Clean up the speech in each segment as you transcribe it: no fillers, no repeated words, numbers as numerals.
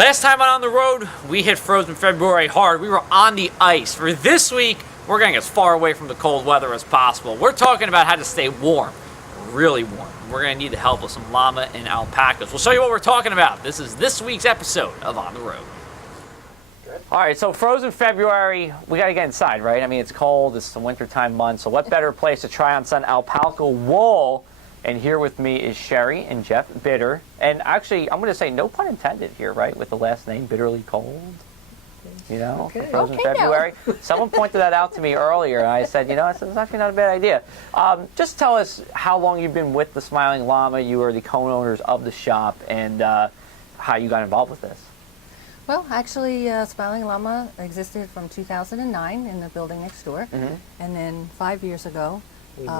Last time on the road, we hit frozen February hard. We were on the ice. For this week, we're getting as far away from the cold weather as possible. We're talking about how to stay warm, really warm. We're going to need the help of some llama and alpacas. We'll show you what we're talking about. This is this week's episode of On the Road. Good. All right, so frozen February, we got to get inside, right? I mean, it's cold. It's the wintertime month. So what better place to try on some alpaca wool? And here with me is Cheri and Jeff Bitter. And actually, I'm going to say no pun intended here, right? With the last name, Bitterly Cold. You know, for frozen February. Someone pointed that out to me earlier, and I said, you know, it's actually not a bad idea. Just tell us how long you've been with the Smiling Llama. You are the co-owners of the shop, and how you got involved with this. Well, actually, Smiling Llama existed from 2009 in the building next door. And then 5 years ago,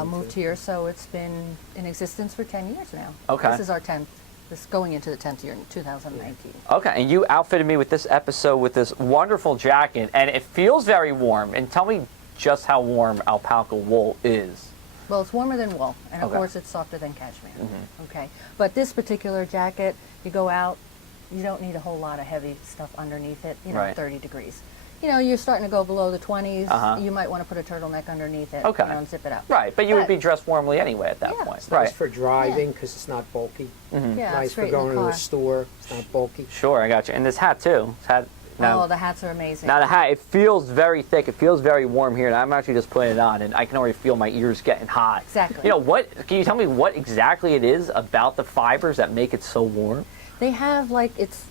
moved here, so it's been in existence for 10 years now. Okay. This is our 10th, this going into the 10th year in 2019. Okay, and you outfitted me with this episode with this wonderful jacket, and it feels very warm. And tell me just how warm alpaca wool is. Well, it's warmer than wool, and of course it's softer than cashmere. Okay, but this particular jacket, you go out, you don't need a whole lot of heavy stuff underneath it, you know, 30 degrees. You know, you're starting to go below the 20s, you might want to put a turtleneck underneath it, you know, and zip it up. Right, but you would be dressed warmly anyway at that point. It's nice for driving because it's not bulky. Yeah, Nice for going to the store, it's not bulky. Sure, I got you. And this hat too. This hat, now, the hats are amazing. Now the hat, it feels very thick. It feels very warm here, and I'm actually just putting it on, and I can already feel my ears getting hot. Exactly. You know, what, can you tell me what exactly it is about the fibers that make it so warm? They have, like, it's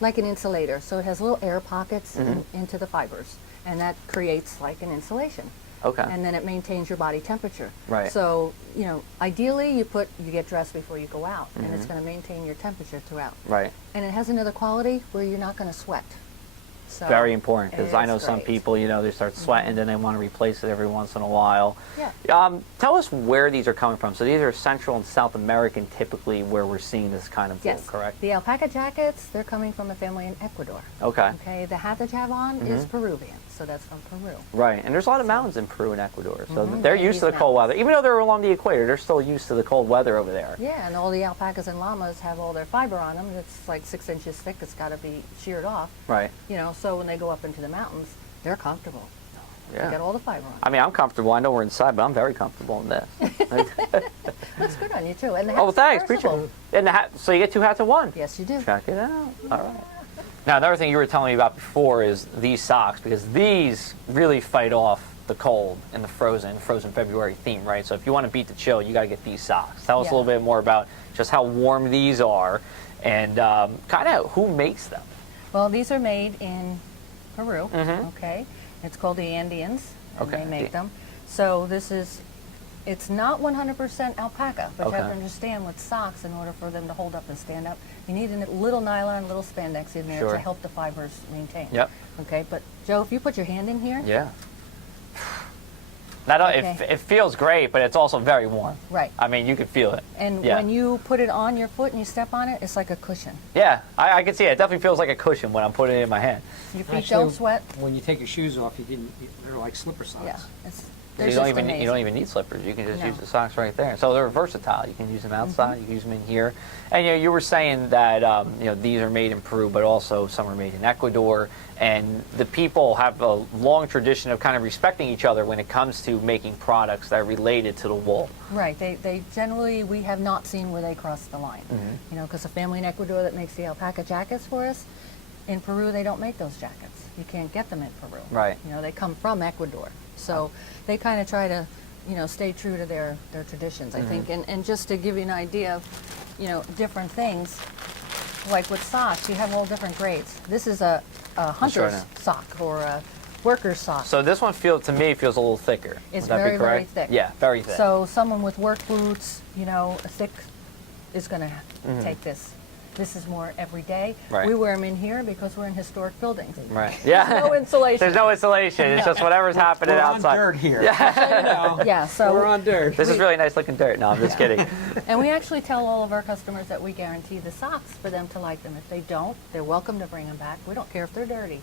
like an insulator, so it has little air pockets into the fibers, and that creates like an insulation. Okay. And then it maintains your body temperature. Right. So, you know, ideally you get dressed before you go out, and it's going to maintain your temperature throughout. Right. And it has another quality where you're not going to sweat. So very important, because I know some people, you know, they start sweating, then they want to replace it every once in a while. Yeah. Tell us where these are coming from. So these are Central and South American, typically, where we're seeing this kind of wool, correct? The alpaca jackets, they're coming from a family in Ecuador. Okay. Okay. The hat that you have on is Peruvian, so that's from Peru. Right, and there's a lot of mountains in Peru and Ecuador, so they're used to the cold weather. Even though they're along the equator, they're still used to the cold weather over there. Yeah, and all the alpacas and llamas have all their fiber on them. It's like 6 inches thick. It's got to be sheared off. Right. You know, so when they go up into the mountains, they're comfortable. Yeah. They got all the fiber on. I mean, I'm comfortable. I know we're inside, but I'm very comfortable in this. That's good on you too. And the hat's thanks, appreciate. And the hat, so you get 2 hats in one. Yes, you do. Check it out. All right. Now, another thing you were telling me about before is these socks, because these really fight off the cold and the frozen February theme, right? So if you want to beat the chill, you got to get these socks. Tell us a little bit more about just how warm these are and kind of who makes them. Well, these are made in Peru, okay? It's called the Andeans, and they make them. So this is, it's not 100% alpaca, but you have to understand with socks, in order for them to hold up and stand up, you need a little nylon, a little spandex in there to help the fibers maintain. Yep. Okay, but Joe, if you put your hand in here. Yeah. It feels great, but it's also very warm. Right. I mean, you can feel it. And when you put it on your foot and you step on it, it's like a cushion. Yeah, I can see it. It definitely feels like a cushion when I'm putting it in my hand. Your feet don't sweat. When you take your shoes off, they're like slipper socks. Yeah. You don't even need slippers. You can just use the socks right there. So they're versatile. You can use them outside. You can use them in here. And you know, you were saying that you know, these are made in Peru, but also some are made in Ecuador. And the people have a long tradition of kind of respecting each other when it comes to making products that are related to the wool. Right. They generally, we have not seen where they cross the line. You know, because the family in Ecuador that makes the alpaca jackets for us, in Peru they don't make those jackets. You can't get them in Peru. Right. You know, they come from Ecuador. So they kind of try to, you know, stay true to their traditions, I think. And just to give you an idea of, you know, different things, like with socks, you have all different grades. This is a hunter's sock or a worker's sock. So this one to me feels a little thicker. It's Would that very, be correct? very thick. Yeah, very thick. So someone with work boots, you know, a thick is going to take this. This is more everyday. Right. We wear them in here because we're in historic buildings. Right. Yeah. There's no insulation. There's no insulation. It's just whatever's happening outside. We're on dirt here. Yeah. Yeah. So we're on dirt. This is really nice looking dirt. No, I'm just kidding. And we actually tell all of our customers that we guarantee the socks for them to like them. If they don't, they're welcome to bring them back. We don't care if they're dirty.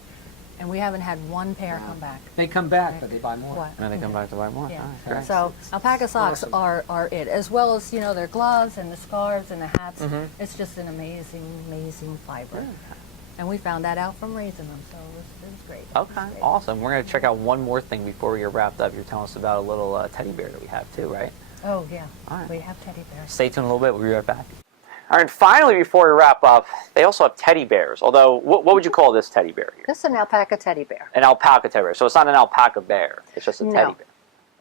And we haven't had one pair come back. They come back, but they buy more. What? And they come back to buy more. Yeah. All right, great. So Alpaca Socks Awesome. are it, as well as, you know, their gloves and the scarves and the hats. Mm-hmm. It's just an amazing fiber. And we found that out from raising them, so it was great. It was Okay, great. awesome. We're going to check out one more thing before we get wrapped up. You're telling us about a little teddy bear that we have too, right? Oh, yeah. All right. We have teddy bears. Stay tuned a little bit. We'll be right back. All right, finally, before we wrap up, they also have teddy bears. Although, what would you call this teddy bear here? This is an alpaca teddy bear. An alpaca teddy bear. So it's not an alpaca bear. It's just a No. teddy bear.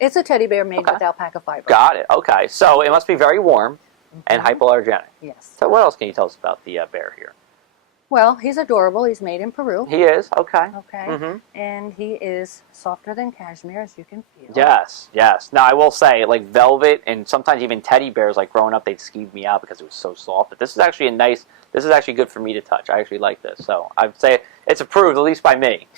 It's a teddy bear made Okay. with alpaca fiber. Got it. Okay. So it must be very warm and hypoallergenic. Yes. So what else can you tell us about the bear here? Well, he's adorable. He's made in Peru. He is. Okay. Okay. Mhm. And he is softer than cashmere, as you can feel. Yes, yes. Now, I will say, like velvet and sometimes even teddy bears, like growing up, they'd skeeve me out because it was so soft. But this is actually this is actually good for me to touch. I actually like this. So I'd say it's approved, at least by me.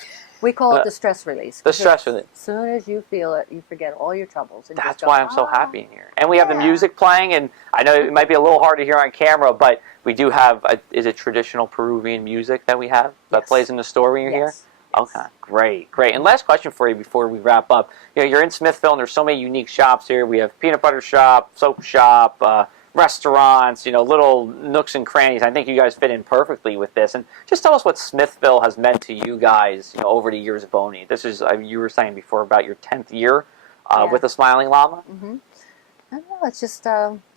We call it the stress release. The 'cause stress release. As soon as you feel it, you forget all your troubles. And That's just go, why I'm so "Ah." happy in here. And we have the Yeah. music playing, and I know it might be a little hard to hear on camera, but we do have, is it traditional Peruvian music that we have that Yes. plays in the store when you're Yes. here? Okay, great, great. And last question for you before we wrap up. You know, you're in Smithville, and there's so many unique shops here. We have peanut butter shop, soap shop, restaurants, you know, little nooks and crannies. I think you guys fit in perfectly with this. And just tell us what Smithville has meant to you guys, you know, over the years of owning it. This is, you were saying before about your 10th year Yeah. with the Smiling Llama. I don't know. It's just,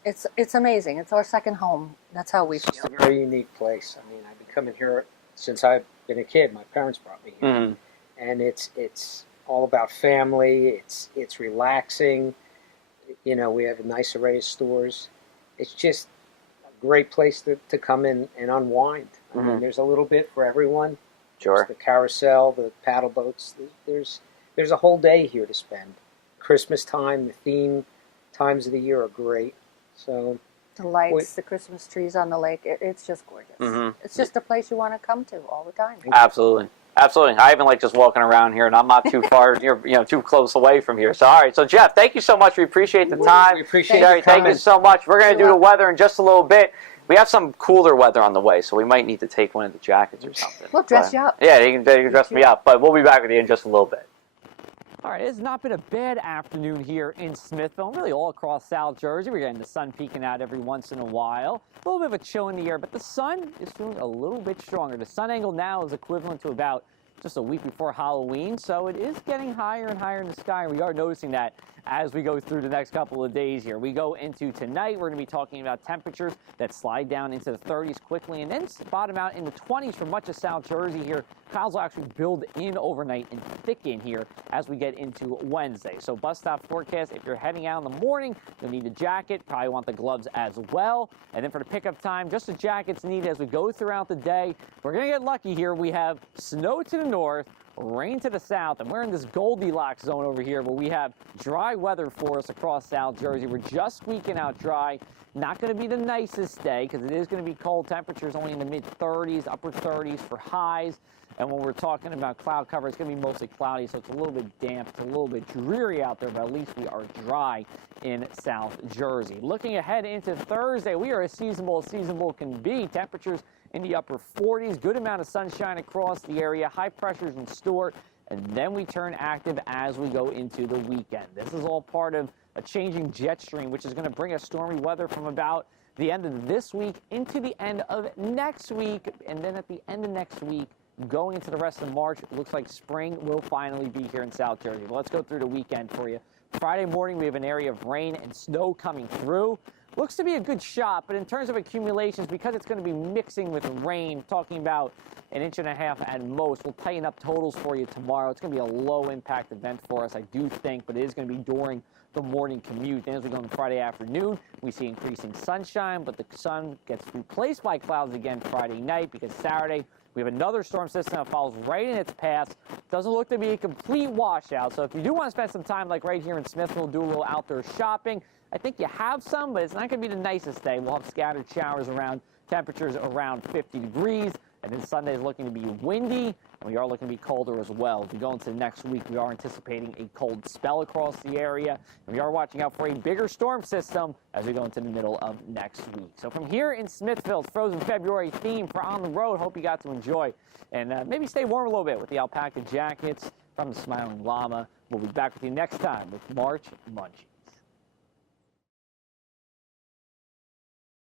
it's amazing. It's our second home. That's how we It's feel. a very unique place. I mean, I've been coming here since I've been a kid. My parents brought me here, Mhm. and it's all about family. It's relaxing. You know, we have a nice array of stores. It's just a great place to come in and unwind. I mean, there's a little bit for everyone. Sure. There's the carousel, the paddle boats. There's a whole day here to spend. Christmas time, the theme times of the year are great. So The lights, the Christmas trees on the lake. It's just gorgeous. Mhm. It's just a place you want to come to all the time. Absolutely. Absolutely. I even like just walking around here, and I'm not too far, too close away from here. So, all right. So, Jeff, thank you so much. We appreciate the time. We appreciate Jerry, you thank you coming. so much. We're going to do You're the weather in just a little bit. We have some cooler weather on the way, so we might need to take one of the jackets or something. We'll dress But, you up. Yeah, they can dress me up, but we'll be back with you in just a little bit. All right, it has not been a bad afternoon here in Smithville, really all across South Jersey. We're getting the sun peeking out every once in a while. A little bit of a chill in the air, but the sun is feeling a little bit stronger. The sun angle now is equivalent to about just a week before Halloween, so it is getting higher and higher in the sky, and we are noticing that as we go through the next couple of days here. We go into tonight, we're going to be talking about temperatures that slide down into the 30s quickly and then bottom out in the 20s for much of South Jersey here. Clouds will actually build in overnight and thicken here as we get into Wednesday. So bus stop forecast, if you're heading out in the morning, you'll need a jacket, probably want the gloves as well. And then for the pickup time, just the jackets needed as we go throughout the day. We're going to get lucky here. We have snow to the north, rain to the south, and we're in this Goldilocks zone over here where we have dry weather for us across South Jersey. We're just squeaking out dry. Not going to be the nicest day because it is going to be cold. Temperatures only in the mid-30s, upper 30s for highs. And when we're talking about cloud cover, it's going to be mostly cloudy, so it's a little bit damp. It's a little bit dreary out there, but at least we are dry in South Jersey. Looking ahead into Thursday, we are as seasonable can be. Temperatures in the upper 40s, good amount of sunshine across the area, high pressures in store, and then we turn active as we go into the weekend. This is all part of a changing jet stream, which is going to bring us stormy weather from about the end of this week into the end of next week, and then at the end of next week, going into the rest of March, it looks like spring will finally be here in South Jersey. But let's go through the weekend for you. Friday morning, we have an area of rain and snow coming through. Looks to be a good shot, but in terms of accumulations, because it's going to be mixing with rain, talking about 1.5 inches at most, we'll tighten up totals for you tomorrow. It's going to be a low-impact event for us, I do think, but it is going to be during the morning commute. Then as we go on Friday afternoon, we see increasing sunshine, but the sun gets replaced by clouds again Friday night because Saturday, we have another storm system that follows right in its path. Doesn't look to be a complete washout. So if you do want to spend some time, like right here in Smithville, do a little outdoor shopping, I think you have some, but it's not going to be the nicest day. We'll have scattered showers around, temperatures around 50 degrees. And then Sunday is looking to be windy, and we are looking to be colder as well. As we go into next week, we are anticipating a cold spell across the area, and we are watching out for a bigger storm system as we go into the middle of next week. So from here in Smithville, Frozen February theme for On the Road. Hope you got to enjoy, and maybe stay warm a little bit with the alpaca jackets from the Smiling Llama. We'll be back with you next time with March Munchie.